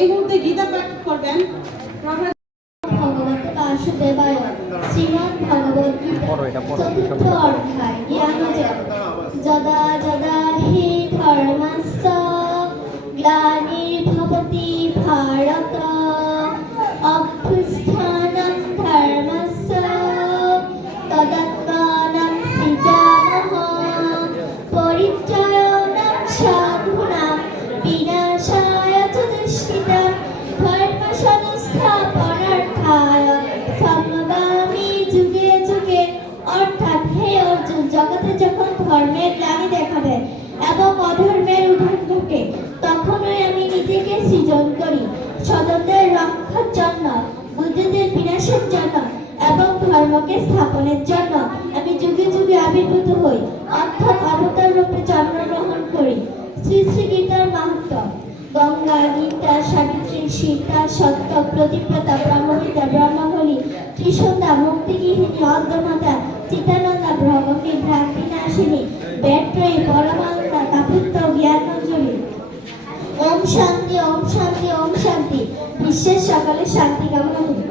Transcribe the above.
এই মুহূর্তে গীতা পাঠ করবেন ভগবত বাসুদেবায়। শ্রীমদ্ ভগবদ গীতা চতুর্থ অধ্যায় জ্ঞানযোগ। যদা যদা হি ধর্মস্য গ্লানির্ভবতি ভারত অভ্যুত্থাनं ধর্মস্য তদাত্মাनं সৃজামः পরিত্রাণাং সাধূনাং বিনাশায় চ দুষ্কৃতাং ধর্ম সংস্থাপনার্থায় সমগামী যুগে যুগে। অর্থাৎ হে অর্জুন, জগতে যখন ধর্মের গ্লানি দেখা দেয় এবং অধর্মের উত্থান ঘটে, তখনই আমি নিজেকে সৃজন করি সততের রক্ষার জন্য, বুদ্ধদের বিনাশের জন্য এবং ধর্মকে স্থাপনের জন্য। আমি যুগে যুগে আবির্ভূত হই, অর্থাৎ অবতার রূপে জন্মগ্রহণ করি। শ্রী শ্রী গীতার মাহাত্ম্য। গঙ্গা, গীতা, সাবিত্রী, সীতা, সত্য, প্রতিপ্রতা, ব্রহ্মবিদ্যা, ব্রহ্মবলী, ত্রিসন্ধ্যা, মুক্তিগৃহিণী, অর্ধমাতা, চিতানন্দা, ভ্রমণী, ভ্রান্তিনাশিনী, বেত্রয়ী, পরমানন্দা, কাপুত্ত, জ্ঞানাঞ্জলি। ওম শান্তি, ওম শান্তি, ওম শান্তি। বিশ্বের সকলের শান্তি কামনা করি।